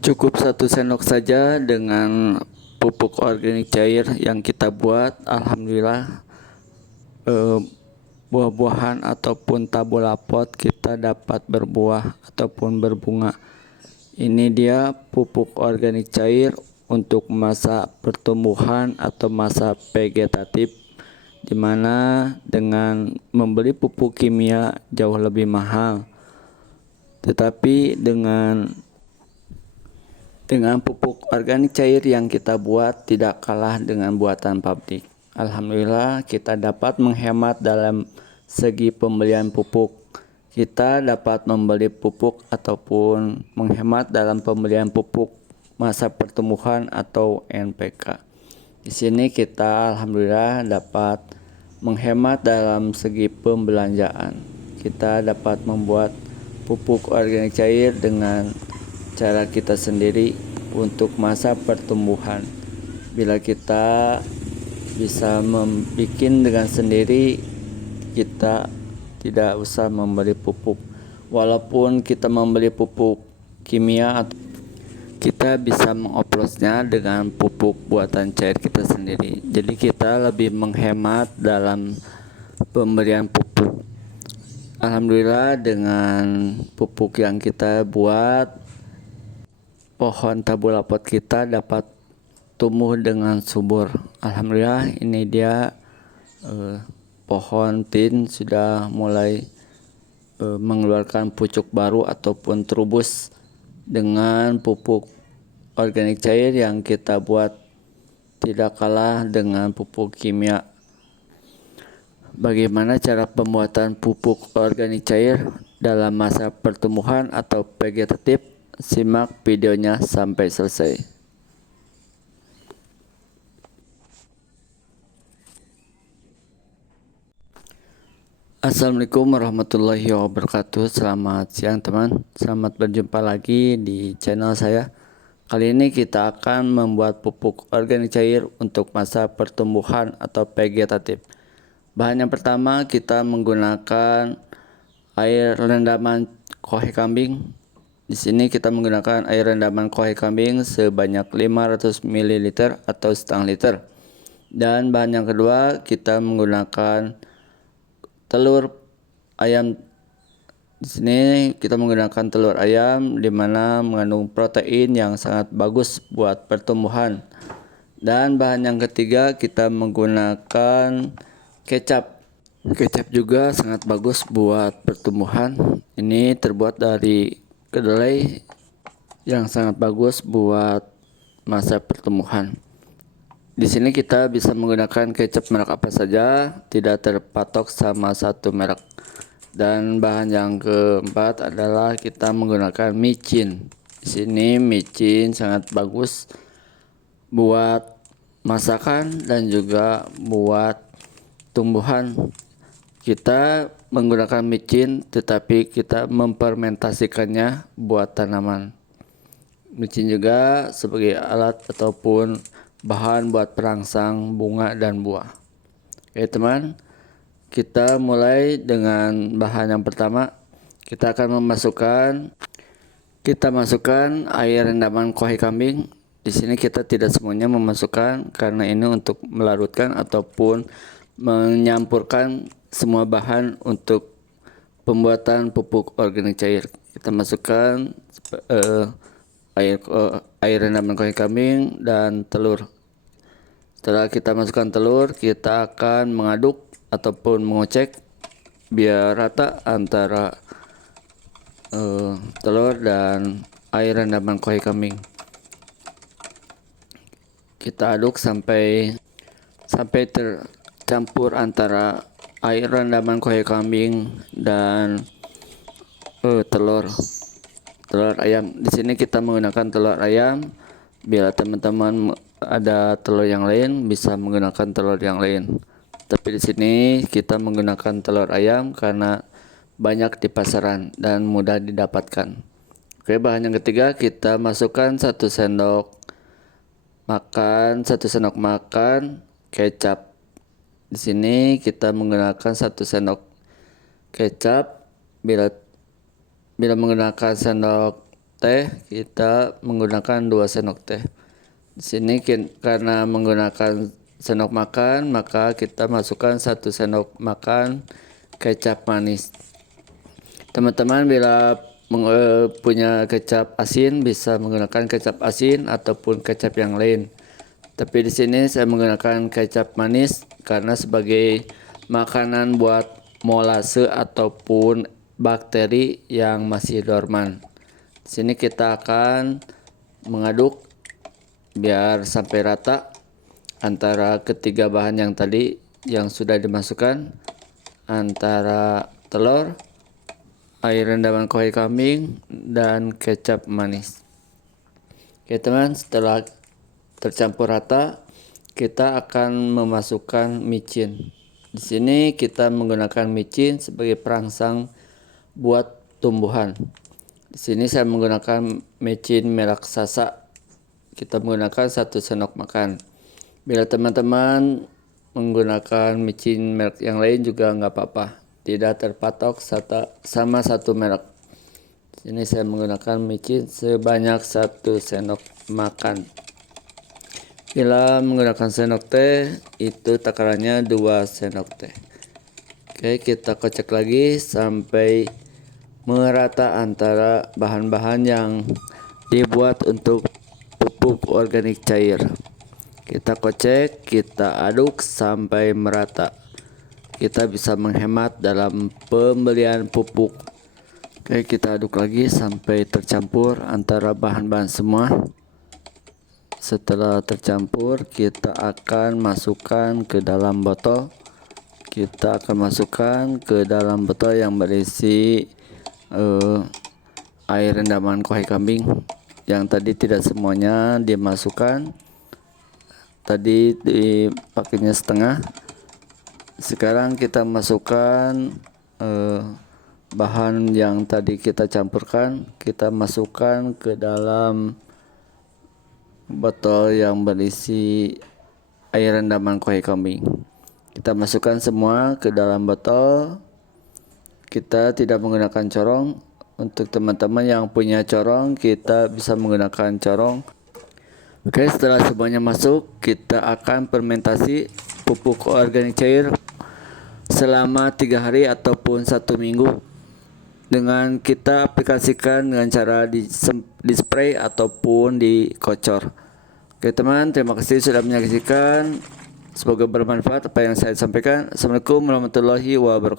Cukup 1 sendok saja dengan pupuk organik cair yang kita buat. Alhamdulillah, eh, buah-buahan ataupun tabulapot kita dapat berbuah ataupun berbunga. Ini dia pupuk organik cair untuk masa pertumbuhan atau masa vegetatif, di mana dengan membeli pupuk kimia jauh lebih mahal. Tetapi dengan pupuk organik cair yang kita buat tidak kalah dengan buatan pabrik. Alhamdulillah kita dapat menghemat dalam segi pembelian pupuk. Kita dapat membeli pupuk ataupun menghemat dalam pembelian pupuk masa pertumbuhan atau NPK. Di sini kita alhamdulillah dapat menghemat dalam segi pembelanjaan. Kita dapat membuat pupuk organik cair dengan cara kita sendiri untuk masa pertumbuhan. Bila kita bisa membuat dengan sendiri, kita tidak usah membeli pupuk. Walaupun kita membeli pupuk kimia, kita bisa mengoplosnya dengan pupuk buatan cair kita sendiri. Jadi kita lebih menghemat dalam pemberian pupuk. Alhamdulillah dengan pupuk yang kita buat, pohon tabulapot kita dapat tumbuh dengan subur. Alhamdulillah ini dia pohon tin sudah mulai mengeluarkan pucuk baru ataupun terubus dengan pupuk organik cair yang kita buat. Tidak kalah dengan pupuk kimia. Bagaimana cara pembuatan pupuk organik cair dalam masa pertumbuhan atau vegetatif? Simak videonya sampai selesai. Assalamualaikum warahmatullahi wabarakatuh. Selamat siang teman. Selamat berjumpa lagi di channel saya. Kali ini kita akan membuat pupuk organik cair untuk masa pertumbuhan atau vegetatif. Bahan yang pertama kita menggunakan air rendaman kohe kambing. Di sini kita menggunakan air rendaman kohe kambing sebanyak 500 ml atau setengah liter. Dan bahan yang kedua kita menggunakan telur ayam. Di sini kita menggunakan telur ayam di mana mengandung protein yang sangat bagus buat pertumbuhan. Dan bahan yang ketiga kita menggunakan kecap. Kecap juga sangat bagus buat pertumbuhan. Ini terbuat dari kedelai yang sangat bagus buat masa pertumbuhan. Di sini kita bisa menggunakan kecap merek apa saja, tidak terpatok sama satu merek. Dan bahan yang keempat adalah kita menggunakan micin. Di sini micin sangat bagus buat masakan dan juga buat tumbuhan. Kita menggunakan micin tetapi kita memfermentasikannya buat tanaman. Micin juga sebagai alat ataupun bahan buat perangsang bunga dan buah. Oke teman, kita mulai dengan bahan yang pertama. Kita akan masukkan air rendaman kohe kambing. Di sini kita tidak semuanya memasukkan karena ini untuk melarutkan ataupun menyampurkan semua bahan untuk pembuatan pupuk organik cair. Kita masukkan air rendaman kohe kambing dan telur. Setelah kita masukkan telur, kita akan mengaduk ataupun mengocek biar rata antara telur dan air rendaman kohe kambing. Kita aduk sampai tercampur antara air rendaman kohe kambing dan telur ayam. Di sini kita menggunakan telur ayam. Bila teman-teman ada telur yang lain bisa menggunakan telur yang lain. Tapi di sini kita menggunakan telur ayam karena banyak di pasaran dan mudah didapatkan. Oke, bahan yang ketiga kita masukkan 1 sendok makan kecap. Di sini kita menggunakan 1 sendok kecap. Bila menggunakan sendok teh, kita menggunakan 2 sendok teh. Di sini karena menggunakan sendok makan, maka kita masukkan 1 sendok makan kecap manis. Teman-teman bila punya kecap asin bisa menggunakan kecap asin ataupun kecap yang lain. Tapi di sini saya menggunakan kecap manis karena sebagai makanan buat molase ataupun bakteri yang masih dorman. Di sini kita akan mengaduk biar sampai rata antara ketiga bahan yang tadi yang sudah dimasukkan, antara telur, air rendaman kuah kambing, dan kecap manis. Oke teman, setelah tercampur rata, kita akan memasukkan micin. Di sini kita menggunakan micin sebagai perangsang buat tumbuhan. Di sini saya menggunakan micin merek Sasa. Kita menggunakan 1 sendok makan. Bila teman-teman menggunakan micin merek yang lain juga nggak apa-apa. Tidak terpatok sama 1 merek. Di sini saya menggunakan micin sebanyak 1 sendok makan. Bila menggunakan sendok teh, itu takarannya 2 sendok teh. Oke, kita kocek lagi sampai merata antara bahan-bahan yang dibuat untuk pupuk organik cair. Kita kocek, kita aduk sampai merata. Kita bisa menghemat dalam pembelian pupuk. Oke, kita aduk lagi sampai tercampur antara bahan-bahan semua. Setelah tercampur, kita akan masukkan ke dalam botol. Kita akan masukkan ke dalam botol yang berisi air rendaman kuah kambing. Yang tadi tidak semuanya dimasukkan. Tadi dipakainya setengah. Sekarang kita masukkan bahan yang tadi kita campurkan. Kita masukkan ke dalam botol yang berisi air rendaman kuah kambing. Kita masukkan semua ke dalam botol. Kita tidak menggunakan corong. Untuk teman-teman yang punya corong, kita bisa menggunakan corong. Oke, setelah semuanya masuk, kita akan fermentasi pupuk organik cair selama 3 hari ataupun 1 minggu. Dengan kita aplikasikan dengan cara di spray ataupun dikocor. Oke teman, terima kasih sudah menyaksikan. Semoga bermanfaat apa yang saya sampaikan. Assalamualaikum warahmatullahi wabarakatuh.